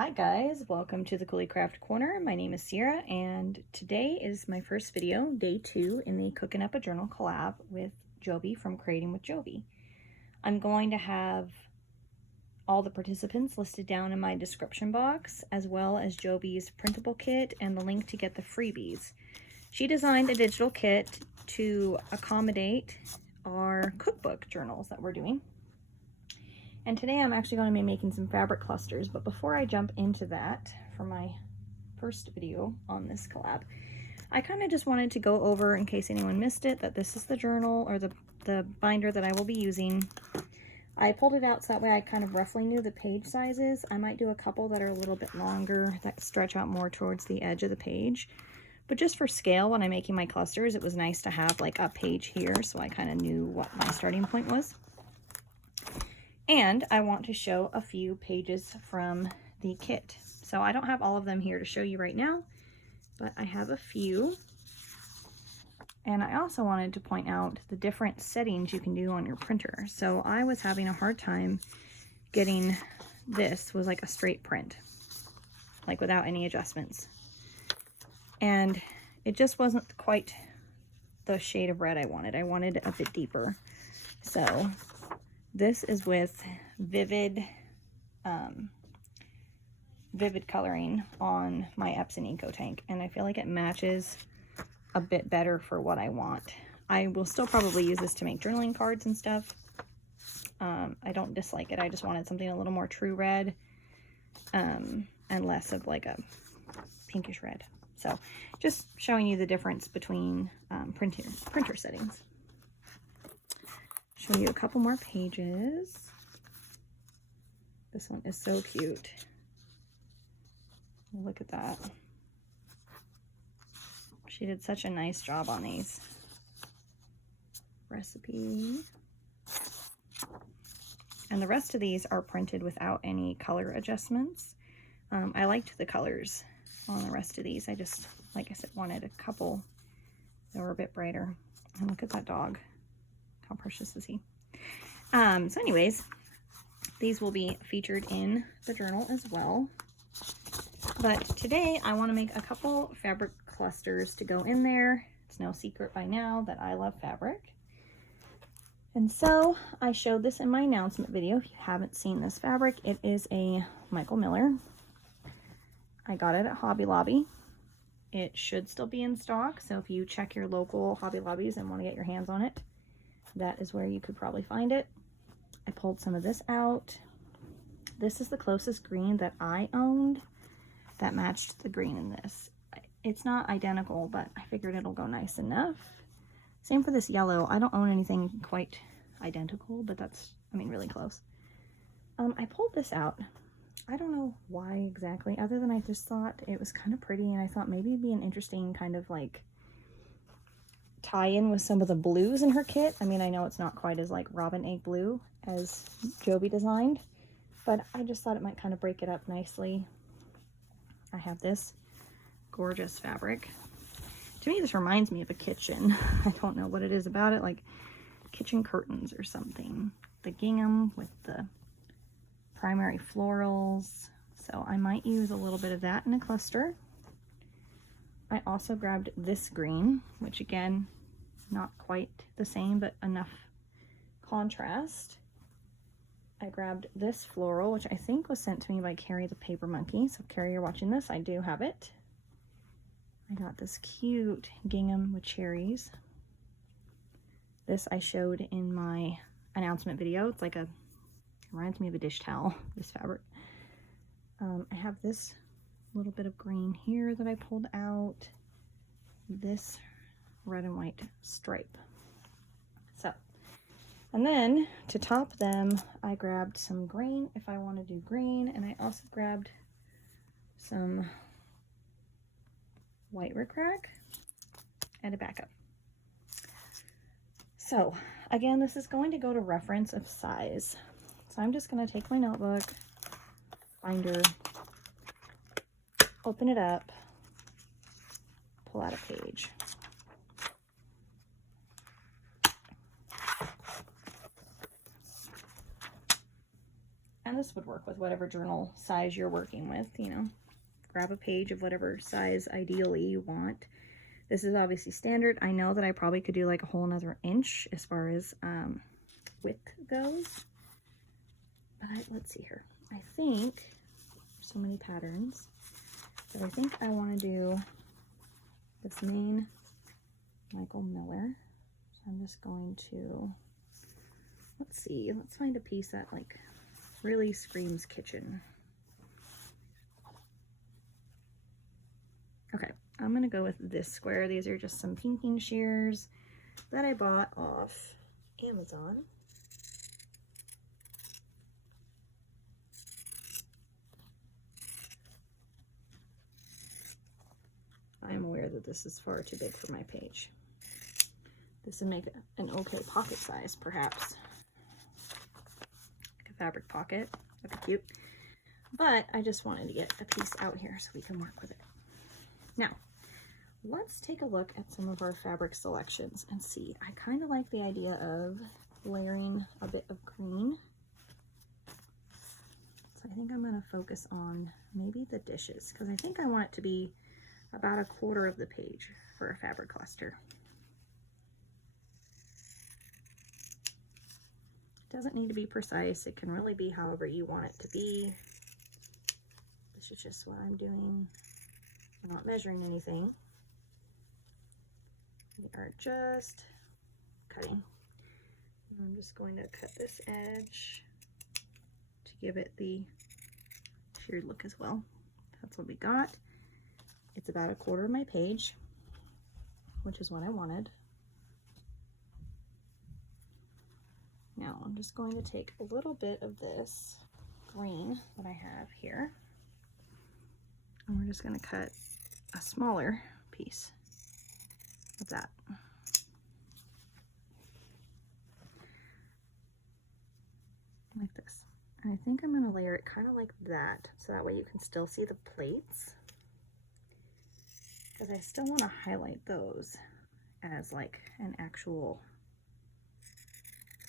Hi guys, welcome to the Coulee Craft Corner. My name is Sierra and today is my first video, day 2 in the Cooking Up a Journal collab with Joby from Creating with Joby. I'm going to have all the participants listed down in my description box, as well as Joby's printable kit and the link to get the freebies. She designed a digital kit to accommodate our cookbook journals that we're doing. And today I'm actually going to be making some fabric clusters, but before I jump into that for my first video on this collab, I kind of just wanted to go over, in case anyone missed it, that this is the journal or the binder that I will be using. I pulled it out so that way I kind of roughly knew the page sizes. I might do a couple that are a little bit longer that stretch out more towards the edge of the page. But just for scale, when I'm making my clusters, it was nice to have like a page here so I kind of knew what my starting point was. And I want to show a few pages from the kit. So I don't have all of them here to show you right now, but I have a few. And I also wanted to point out the different settings you can do on your printer. So I was having a hard time getting this was like a straight print, like without any adjustments. And it just wasn't quite the shade of red I wanted. I wanted it a bit deeper. So this is with vivid coloring on my Epson Eco Tank, and I feel like it matches a bit better for what I want. I will still probably use this to make journaling cards and stuff. I don't dislike it. I just wanted something a little more true red and less of like a pinkish red. So just showing you the difference between printer settings. Show you a couple more pages. This one is so cute. Look at that. She did such a nice job on these. Recipe. And the rest of these are printed without any color adjustments. I liked the colors on the rest of these. I just, like I said, wanted a couple that were a bit brighter. And look at that dog. How precious is he? So anyways, these will be featured in the journal as well. But today I want to make a couple fabric clusters to go in there. It's no secret by now that I love fabric. And so I showed this in my announcement video. If you haven't seen this fabric, it is a Michael Miller. I got it at Hobby Lobby. It should still be in stock, so if you check your local Hobby Lobbies and want to get your hands on it, that is where you could probably find it. I pulled some of this out. This is the closest green that I owned that matched the green in this. It's not identical, but I figured it'll go nice enough. Same for this yellow. I don't own anything quite identical, but that's, I mean, really close. I pulled this out. I don't know why exactly, other than I just thought it was kind of pretty, and I thought maybe it'd be an interesting kind of like tie-in with some of the blues in her kit. I mean, I know it's not quite as like robin egg blue as Joby designed, but I just thought it might kind of break it up nicely. I have this gorgeous fabric. To me, this reminds me of a kitchen. I don't know what it is about it, like kitchen curtains or something. The gingham with the primary florals. So I might use a little bit of that in a cluster. I also grabbed this green, which again, not quite the same, but enough contrast. I grabbed this floral, which I think was sent to me by Carrie the Paper Monkey. So Carrie, you're watching this, I do have it. I got this cute gingham with cherries. This I showed in my announcement video. It's like it reminds me of a dish towel, this fabric. I have this little bit of green here that I pulled out, this red and white stripe. So, and then to top them, I grabbed some green if I want to do green, and I also grabbed some white rickrack and a backup. So again, this is going to go to reference of size. So I'm just going to take my notebook, binder, open it up, pull out a page. And this would work with whatever journal size you're working with, you know. Grab a page of whatever size ideally you want. This is obviously standard. I know that I probably could do like a whole another inch as far as width goes. But let's see here. I think there's so many patterns. But I think I want to do this main Michael Miller. So I'm just going to, let's see, let's find a piece that like really screams kitchen. Okay, I'm gonna go with this square. These are just some pinking shears that I bought off Amazon. I'm aware that this is far too big for my page. This would make an okay pocket size, perhaps. Like a fabric pocket, that'd be cute. But I just wanted to get a piece out here so we can work with it. Now, let's take a look at some of our fabric selections and see. I kind of like the idea of layering a bit of green. So I think I'm going to focus on maybe the dishes, because I think I want it to be about 1/4 of the page for a fabric cluster. It doesn't need to be precise. It can really be however you want it to be. This is just what I'm doing. I'm not measuring anything. We are just cutting. I'm just going to cut this edge to give it the sheared look as well. That's what we got. It's about 1/4 of my page, which is what I wanted. Now I'm just going to take a little bit of this green that I have here, and we're just going to cut a smaller piece of that. Like this. And I think I'm going to layer it kind of like that, so that way you can still see the plates. Because I still want to highlight those as like an actual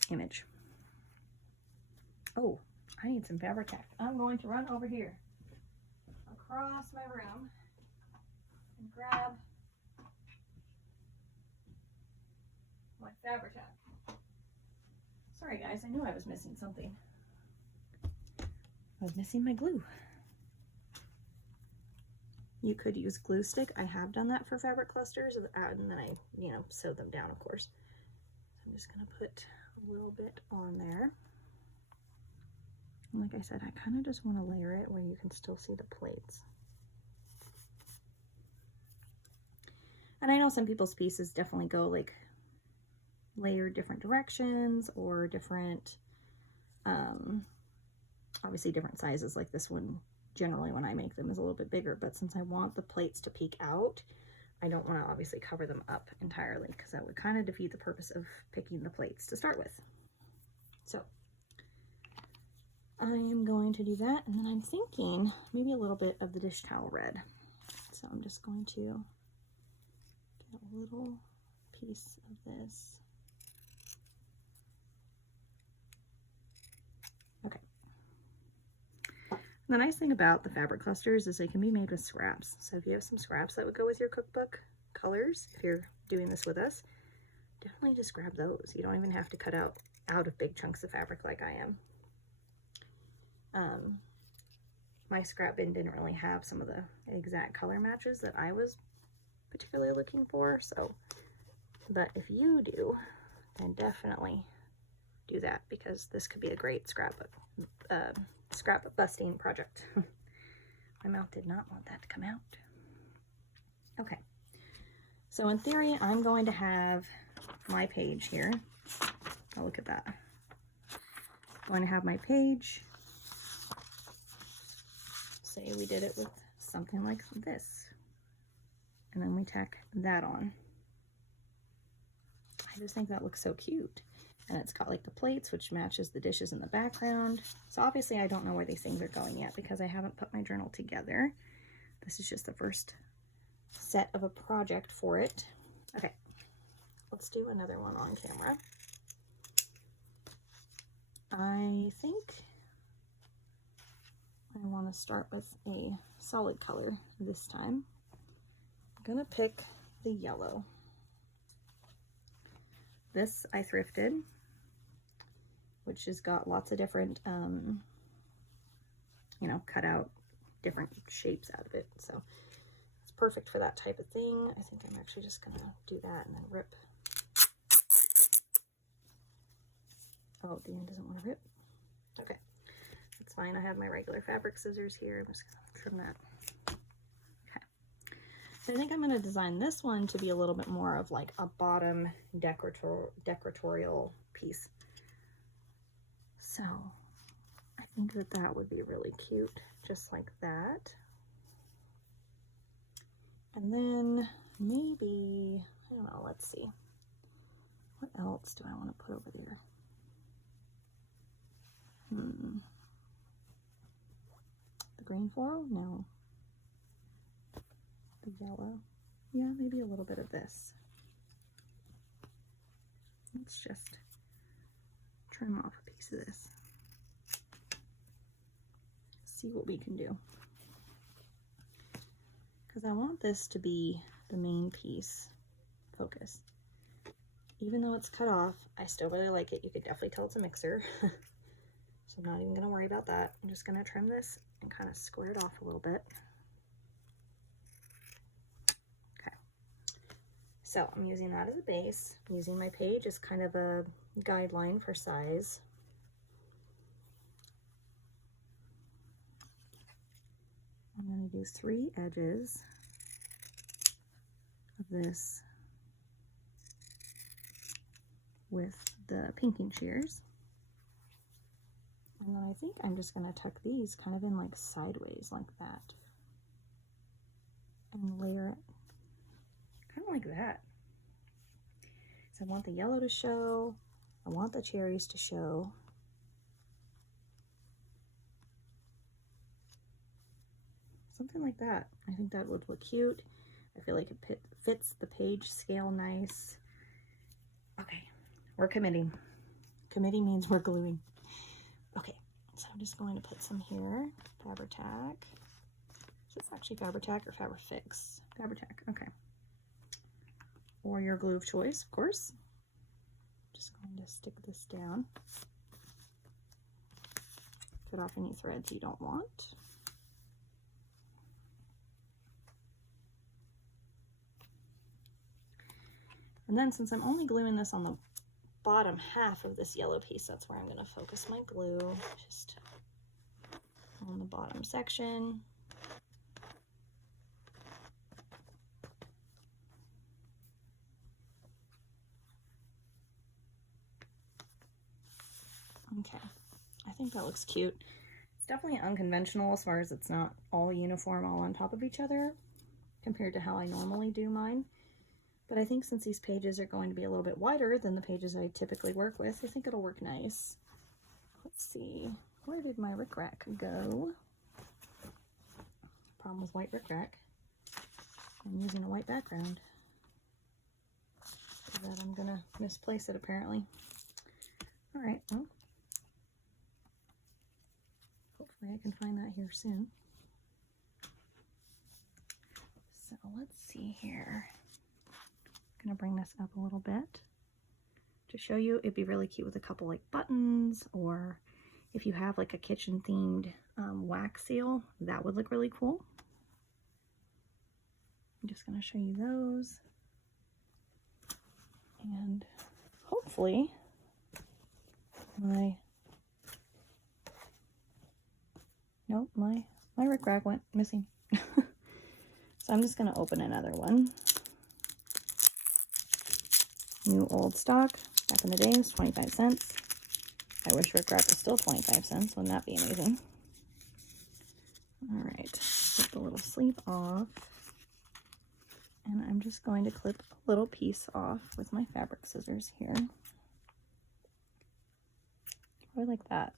image. Oh, I need some fabric tack. I'm going to run over here across my room and grab my fabric tack. Sorry guys, I knew I was missing something. I was missing my glue. You could use glue stick. I have done that for fabric clusters, and then I, you know, sew them down, of course. So I'm just going to put a little bit on there. And like I said, I kind of just want to layer it where you can still see the plates. And I know some people's pieces definitely go like layered different directions or different, obviously different sizes. Like this one, generally when I make them, is a little bit bigger, but since I want the plates to peek out, I don't want to obviously cover them up entirely, because that would kind of defeat the purpose of picking the plates to start with. So I am going to do that, and then I'm thinking maybe a little bit of the dish towel red. So I'm just going to get a little piece of this. Okay. The nice thing about the fabric clusters is they can be made with scraps. So if you have some scraps that would go with your cookbook colors, if you're doing this with us, definitely just grab those. You don't even have to cut out of big chunks of fabric like I am. My scrap bin didn't really have some of the exact color matches that I was particularly looking for, so, but if you do, then definitely do that, because this could be a great scrapbook busting project. My mouth did not want that to come out. Okay, so in theory, I'm going to have my page here. Oh, look at that. I'm going to have my page. Say we did it with something like this, and then we tack that on. I just think that looks so cute. And it's got like the plates, which matches the dishes in the background. So obviously I don't know where these things are going yet, because I haven't put my journal together. This is just the first set of a project for it. Okay, let's do another one on camera. I think going to start with a solid color this time. I'm going to pick the yellow. This I thrifted, which has got lots of different, you know, cut out different shapes out of it. So it's perfect for that type of thing. I think I'm actually just going to do that and then rip. Oh, the end doesn't want to rip. Okay, that's fine. I have my regular fabric scissors here. I'm just going to trim that. Okay. So I think I'm going to design this one to be a little bit more of like a bottom decoratorial piece. So I think that that would be really cute, just like that. And then maybe, I don't know, let's see. What else do I want to put over there? The green floral? No. The yellow? Yeah, maybe a little bit of this. Let's just trim off a piece of this. See what we can do. Because I want this to be the main piece focus. Even though it's cut off, I still really like it. You could definitely tell it's a mixer. So I'm not even going to worry about that. I'm just going to trim this and kind of square it off a little bit. Okay. So I'm using that as a base. I'm using my page as kind of a guideline for size. I'm going to do 3 edges of this with the pinking shears. And then I think I'm just going to tuck these kind of in like sideways like that. And layer it kind of like that. So I want the yellow to show. I want the cherries to show. Something like that. I think that would look cute. I feel like it fits the page scale nice. Okay, we're committing. Committing means we're gluing. Okay, so I'm just going to put some here. Fabri-Tac. Is this actually Fabri-Tac or Fabri-Fix? Fabri-Tac, okay. Or your glue of choice, of course. Just going to stick this down. Cut off any threads you don't want. And then since I'm only gluing this on the bottom half of this yellow piece, that's where I'm going to focus my glue, just on the bottom section. Okay, I think that looks cute. It's definitely unconventional as far as it's not all uniform, all on top of each other, compared to how I normally do mine. But I think since these pages are going to be a little bit wider than the pages I typically work with, I think it'll work nice. Let's see, where did my rickrack go? Problem with white rickrack, I'm using a white background. So that I'm gonna misplace it apparently. All right, well, hopefully I can find that here soon. So let's see here. I'm gonna bring this up a little bit to show you. It'd be really cute with a couple like buttons, or if you have like a kitchen themed wax seal, that would look really cool. I'm just gonna show you those. And hopefully my rickrack went missing. So I'm just gonna open another one. New old stock, back in the day, was 25 cents. I wish rickrack was still 25 cents. Wouldn't that be amazing? All right, take the little sleeve off. And I'm just going to clip a little piece off with my fabric scissors here. I like that.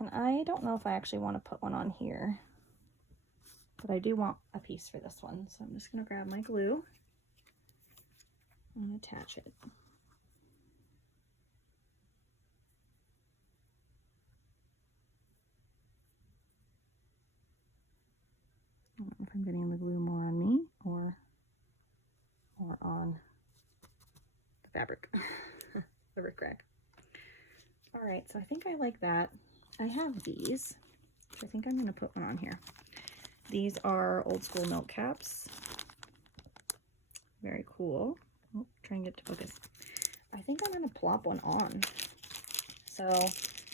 And I don't know if I actually want to put one on here, but I do want a piece for this one. So I'm just going to grab my glue and attach it. I'm getting the glue more on me or on the fabric, the rickrack. All right, so I think I like that. I have these. I think I'm gonna put one on here. These are old school note caps. Very cool. Oh, try and get to focus. I think I'm gonna plop one on. So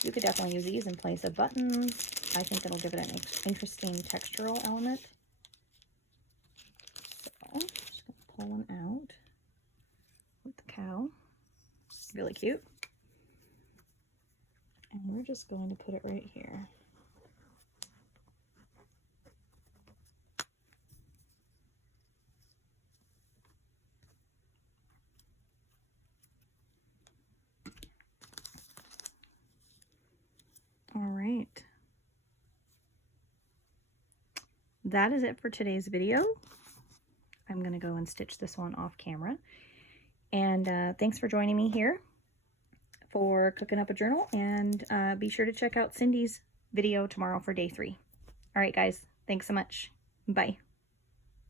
you could definitely use these in place of buttons. I think it'll give it an interesting textural element. So I'm just gonna pull one out with the cow. Really cute. And we're just going to put it right here. All right. That is it for today's video. I'm going to go and stitch this one off camera. And thanks for joining me here for cooking up a journal. And be sure to check out Cindy's video tomorrow for day 3. All right, guys. Thanks so much. Bye.